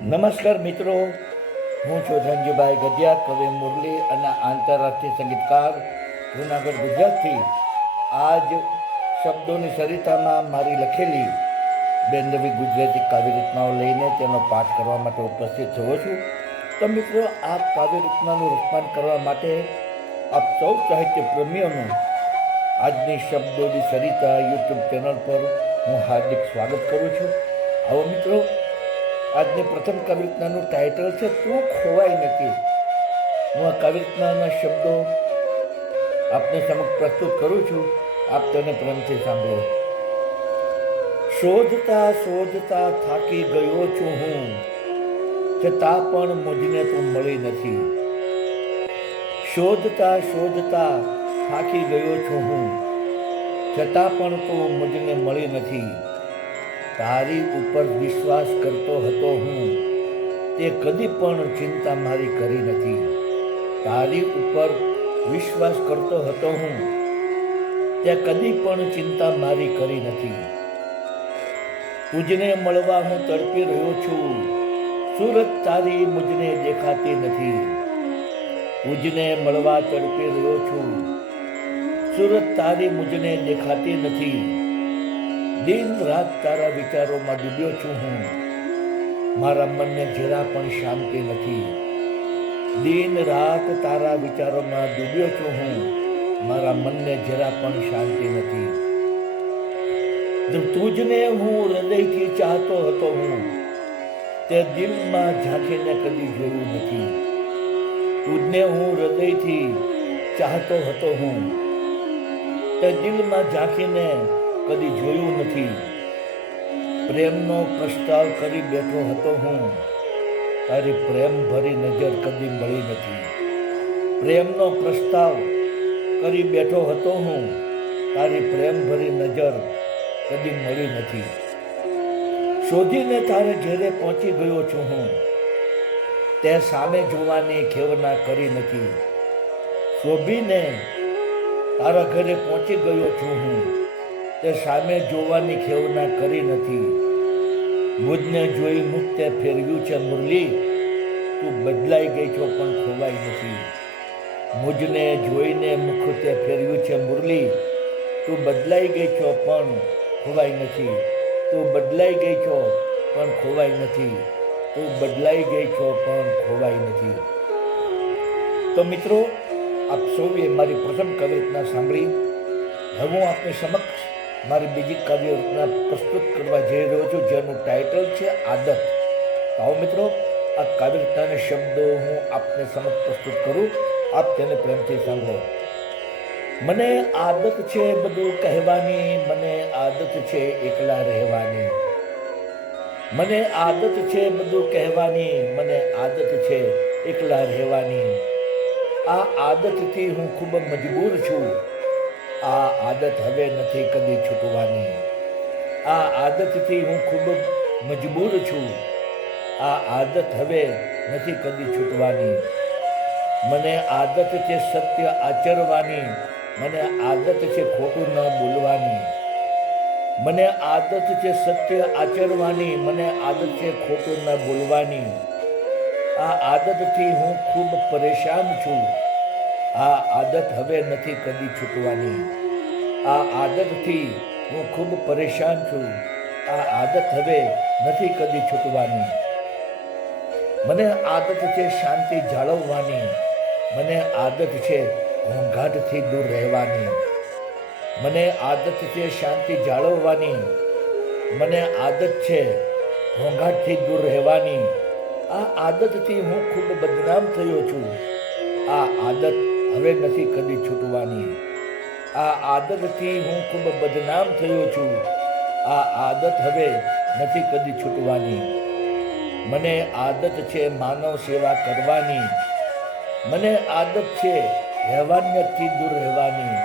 નમસ્કાર મિત્રો, હું છું ધનજીભાઈ ગઢિયા, કવિ મુરલી અને આંતરરાષ્ટ્રીય સંગીતકાર જૂનાગઢ ગુજરાતથી. આજ શબ્દોની સરિતામાં મારી લખેલી બેનવી ગુજરાતી કાવ્ય રચનાઓ લઈને તેનો પાઠ કરવા માટે ઉપસ્થિત થયો છું. તો મિત્રો, આ કાવ્ય રચનાનું રચનાન કરવા માટે આપ સૌ સાહિત્ય પ્રેમીઓનું આજની શબ્દોની સરિતા યુટ્યુબ ચેનલ પર હું હાર્દિક સ્વાગત કરું છું. આવો મિત્રો, આજની પ્રથમ કાવ્યરચનાનું ટાઇટલ છે તું ખોવાઈ નથી. હું આ કાવ્યરચનાના શબ્દો આપને સમક્ષ પ્રસ્તુત કરું છું. આપ તેને પ્રેમથી સાંભળો. શોધતા શોધતા થાકી ગયો છું હું, છતાં પણ મુજને તું મળી નથી. શોધતા શોધતા થાકી ગયો છું હું, છતાં પણ તું મુજને મળી નથી. તારી ઉપર વિશ્વાસ કરતો હતો હું, તે કદી પણ ચિંતા મારી કરી નથી. તારી ઉપર વિશ્વાસ કરતો હતો હું, તે કદી પણ ચિંતા મારી કરી નથી. તુજને મળવા હું તડપી રહ્યો છું, સુરત તારી મુજને દેખાતી નથી. તુજને મળવા તડપી રહ્યો છું, સુરત તારી મુજને દેખાતી નથી. દિન રાત તારા વિચારોમાં ડૂબ્યો છું હું, મારા મનને જરા પણ શાંતિ નથી. દિન રાત તારા વિચારોમાં ડૂબ્યો છું હું, મારા મનને જરા પણ શાંતિ નથી. તુજને હું હૃદયથી ચાહતો હતો હું, તે દિલમાં ઝાંખીને કદી જોયું નથી. તુજને હું હૃદયથી ચાહતો હતો હું, તે દિલમાં ઝાંખીને કદી જોયું નથી. પ્રેમનો પ્રસ્તાવ કરી બેઠો હતો હું, તારી પ્રેમ ભરી નજર કદી મળી નથી. પ્રેમનો પ્રસ્તાવ કરી બેઠો હતો હું, તારી પ્રેમ ભરી નજર કદી મળી નથી. શોધીને તારે ઘેરે પહોંચી ગયો છું હું, તે સામે જોવાની ખેવના કરી નથી. શોભીને તારા ઘરે પહોંચી ગયો છું હું, તે સામે જોવાની ખેવના કરી નથી. મુજને જોઈ મુક્તે ફેરવ્યું છે મુરલી, તું બદલાઈ ગઈ છો પણ ખોવાઈ નથી. મુજને જોઈને મુખતે ફેરવ્યું છે મુરલી, તું બદલાઈ ગઈ છો પણ ખોવાઈ નથી. તું બદલાઈ ગઈ છો પણ ખોવાઈ નથી. તું બદલાઈ ગઈ છો પણ ખોવાઈ નથી. તો મિત્રો, આપ સૌએ મારી પ્રથમ કવિતા સાંભળી. હવે હું આપની સમક્ષ મારી બીજી કાવ્ય રચના પ્રસ્તુત કરવા જઈ રહ્યો છું, જેનું ટાઇટલ છે આદત. આવો મિત્રો, આ કાવ્ય રચનાના શબ્દો હું આપને સમક્ષ પ્રસ્તુત કરું. આપ તેને પ્રેમથી સાંભળો. મને આદત છે બધું કહેવાની, મને આદત છે એકલા રહેવાની. મને આદત છે બધું કહેવાની, મને આદત છે એકલા રહેવાની. આ આદતથી હું ખૂબ મજબૂર છું, આ આદત હવે નથી કદી છૂટવાની. આ આદતથી હું ખૂબ મજબૂર છું, આ આદત હવે નથી કદી છૂટવાની. મને આદત છે સત્ય આચરવાની, મને આદત છે ખોટું ન બોલવાની. મને આદત છે સત્ય આચરવાની, મને આદત છે ખોટું ન બોલવાની. આ આદતથી હું ખૂબ પરેશાન છું, આ આદત હવે નથી કદી છૂટવાની. આ આદતથી હું ખૂબ પરેશાન છું, આ આદત હવે નથી કદી છૂટવાની. મને આદત છે શાંતિ જાળવવાની, મને આદત છે ઘોંઘાટથી દૂર રહેવાની. મને આદત છે શાંતિ જાળવવાની, મને આદત છે ઘોંઘાટથી દૂર રહેવાની. આ આદતથી હું ખૂબ બદનામ થયો છું, આ આદત હવે નથી કદી છૂટવાની. આ આદતથી હું ખૂબ બદનામ થયો છું, આ આદત હવે નથી કદી છૂટવાની. મને આદત છે માનવ સેવા કરવાની, મને આદત છે હેવાનિયતથી દૂર રહેવાની.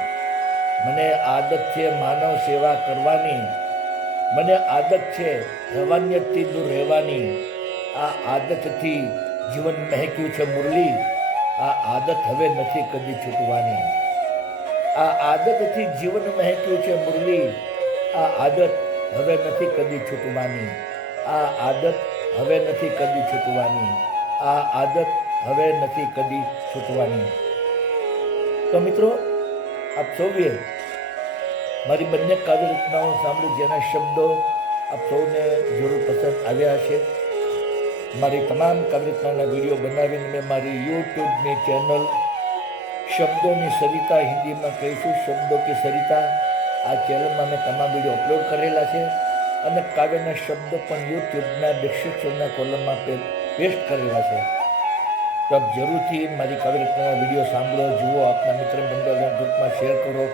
મને આદત છે માનવ સેવા કરવાની, મને આદત છે હેવાનિયતથી દૂર રહેવાની. આ આદતથી જીવન મહેક્યું છે મુરલી, આ આદત હવે નથી કદી છૂટવાની. આ આદતથી જીવન મહેક્યું છે મુરલી, આ આદત હવે નથી કદી છૂટવાની. આ આદત હવે નથી કદી છૂટવાની, આ આદત હવે નથી કદી છૂટવાની. તો મિત્રો, આપ સૌએ મારી બંને કાવ્ય રચનાઓ સાંભળી, જેના શબ્દો આપ સૌને જરૂર પસંદ આવ્યા હશે. મારી તમામ કાવ્ય રચનાના વિડીયો બનાવીને મેં મારી યુટ્યુબની ચેનલ શબ્દોની સરિતા, હિન્દીમાં કહીશું શબ્દો કી સરિતા, આ ચેનલમાં મેં તમામ વિડીયો અપલોડ કરેલા છે અને કાવ્યના શબ્દો પણ યુટ્યુબના ડિસ્ક્રિપ્શનના કોલમમાં પેસ્ટ કરેલા છે. તો આપ જરૂરથી મારી કાવ્ય રચનાના વિડીયો સાંભળો, જુઓ, આપના મિત્ર મંડળ ગ્રુપમાં શેર કરો,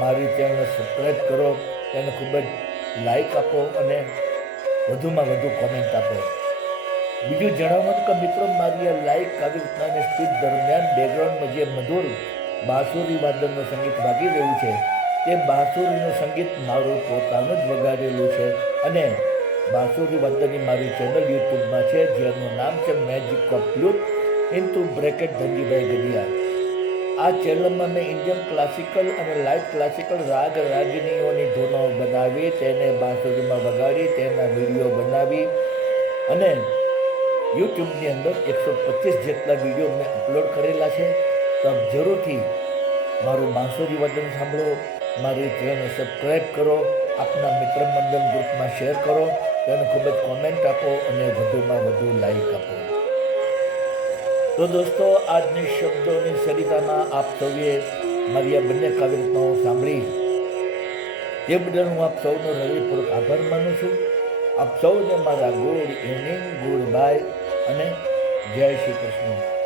મારી ચેનલને સબસ્ક્રાઈબ કરો, તેને ખૂબ જ લાઈક આપો અને વધુમાં વધુ કોમેન્ટ આપો. બીજું જણાવવાનું કે મિત્રો, મારી આ લાઈવ કાવ્ય રચનાની સ્પીચ દરમિયાન બેકગ્રાઉન્ડમાં જે મધુર બાંસુરી વાદનનું સંગીત વાગી રહ્યું છે, તે બાંસુરીનું સંગીત મારું પોતાનું જ વગાડેલું છે અને બાંસુરી વાદનની મારી ચેનલ યુટ્યુબમાં છે, જેનું નામ છે magic of flute into bracket Dhanjibhai Gadhiya. આ ચેનલમાં મેં ઇન્ડિયન ક્લાસિકલ અને લાઇટ ક્લાસિકલ રાગ રાગિનીઓની ધૂનો બનાવી, તેને બાંસુરીમાં વગાડી, તેના વિડીયો બનાવી અને યુટ્યુબની અંદર 125 જેટલા વિડીયો મેં અપલોડ કરેલા છે. તો આપ જરૂરથી મારું બાંસુરી વાદન સાંભળો, મારી ચેનલને સબસ્ક્રાઈબ કરો, આપના મિત્ર મંડળ ગ્રુપમાં શેર કરો, તેને ખૂબ જ કોમેન્ટ આપો અને વધુમાં વધુ લાઈક આપો. તો દોસ્તો, આજની શબ્દોની સરિતામાં આપ સૌએ મારી આ બંને કાવ્ય રચનાઓ સાંભળી, એ બદલ હું આપ સૌનો હૃદયપૂર્વક આભાર માનું છું. આપ સૌને મારા ગુડ ઇવનિંગ, ગુડ બાય અને જય શ્રી કૃષ્ણ.